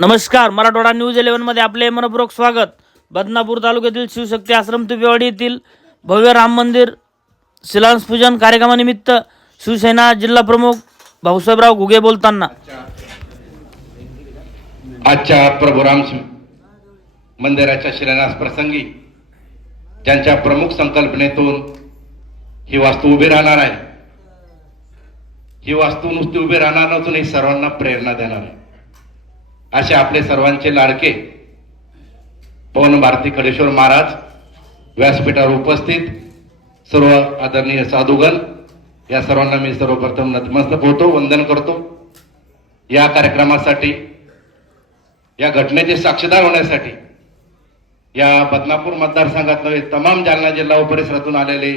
नमस्कार मराठवाडा न्यूज इलेव्हनमध्ये आपले मनपूर्वक स्वागत. बदनापूर तालुक्यातील शिवशक्ती आश्रम तुपेवाडी येथील भव्य राम मंदिर शिलान्स पूजन कार्यक्रमानिमित्त शिवसेना जिल्हा प्रमुख भाऊसाहेबराव घुगे बोलताना. आजच्या प्रभू राम मंदिराच्या शिलान्यास प्रसंगी ज्यांच्या प्रमुख संकल्पनेतून ही वास्तू उभी राहणार आहे ही वास्तू नुसती उभी राहणार नसून ही सर्वांना प्रेरणा देणार आहे. असे आपले सर्वांचे लाडके पवन भारती खडेश्वर महाराज व्यासपीठावर उपस्थित सर्व आदरणीय साधुगण या सर्वांना मी सर्वप्रथम नतमस्तक होतो वंदन करतो. या कार्यक्रमासाठी या घटनेचे साक्षीदार होण्यासाठी या बदनापूर मतदारसंघात नव्हे तमाम जालना जिल्हा परिसरातून आलेले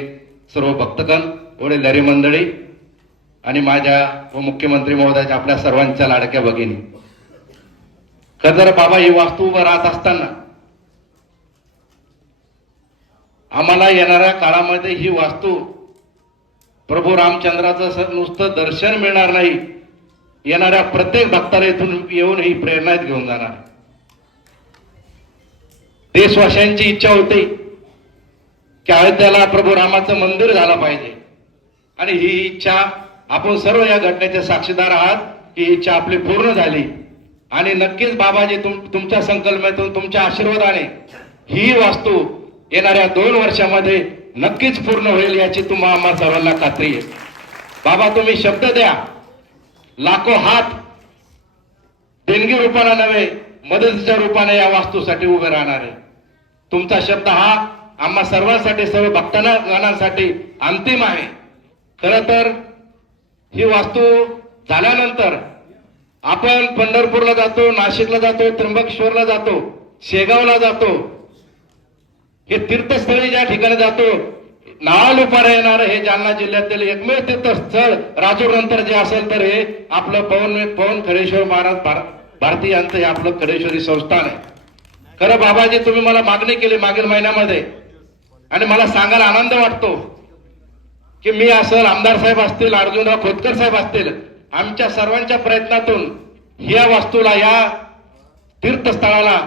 सर्व भक्तगण एवढे लरी मंडळी आणि माझ्या व मुख्यमंत्री महोदयाच्या आपल्या सर्वांच्या लाडक्या भगिनी. खरं बाबा ही वास्तू उभं राहत असताना आम्हाला येणाऱ्या काळामध्ये ही वास्तू प्रभू रामचंद्राचं नुसतं दर्शन मिळणार नाही. येणाऱ्या प्रत्येक भक्ताला इथून येऊन ही प्रेरणा घेऊन जाणार देशवासियांची इच्छा होती की अयोध्याला प्रभू रामाचं मंदिर झालं पाहिजे. आणि ही इच्छा आपण सर्व या घटनेचे साक्षीदार आहात ही इच्छा आपली पूर्ण झाली. आणि नक्कीच बाबाजी तुम तुमच्या संकल्पनेतून तुमच्या आशीर्वादाने ही वास्तू येणाऱ्या दोन वर्षामध्ये नक्कीच पूर्ण होईल याची तुम्हा आम्हा सर्वांना खात्री आहे. बाबा तुम्ही शब्द द्या. लाखो हात देणगी रूपाने नव्हे मदतीच्या रूपाने या वास्तूसाठी उभे राहणार आहे. तुमचा शब्द हा आम्हा सर्वांसाठी सर्व भक्तांना गाण्यासाठी अंतिम आहे. खरं तर ही वास्तू झाल्यानंतर आपण पंढरपूरला जातो नाशिकला जातो त्र्यंबकेश्वरला जातो शेगावला जातो. हे तीर्थस्थळी ज्या ठिकाणी जातो नावालुपारा येणार हे जालना जिल्ह्यातील एकमेव तीर्थस्थळ राजूर नंतर जे असेल तर हे आपलं पवन पवन खडेश्वर महाराज भार- भारती यांचं हे आपलं खडेश्वरी संस्थान आहे. खरं बाबाजी तुम्ही मला मागणी केली मागील महिन्यामध्ये. आणि मला सांगायला आनंद वाटतो की मी असेल आमदार साहेब असतील अर्जुनराव खोतकर साहेब असतील आमच्या सर्वांच्या प्रयत्नातून या वास्तूला या तीर्थस्थळाला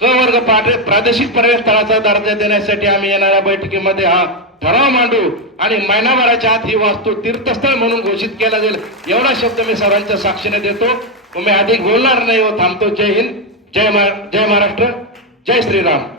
क वर्ग प्रादेशिक पर्यटनस्थळाचा दर्जा देण्यासाठी आम्ही येणाऱ्या बैठकीमध्ये हा ठराव मांडू आणि महिनाभराच्या आत ही वास्तू तीर्थस्थळ म्हणून घोषित केला जाईल एवढा शब्द मी सर्वांच्या साक्षीने देतो. मी अधिक बोलणार नाही व थांबतो. जय हिंद. जय महा- जय महाराष्ट्र. जय श्रीराम.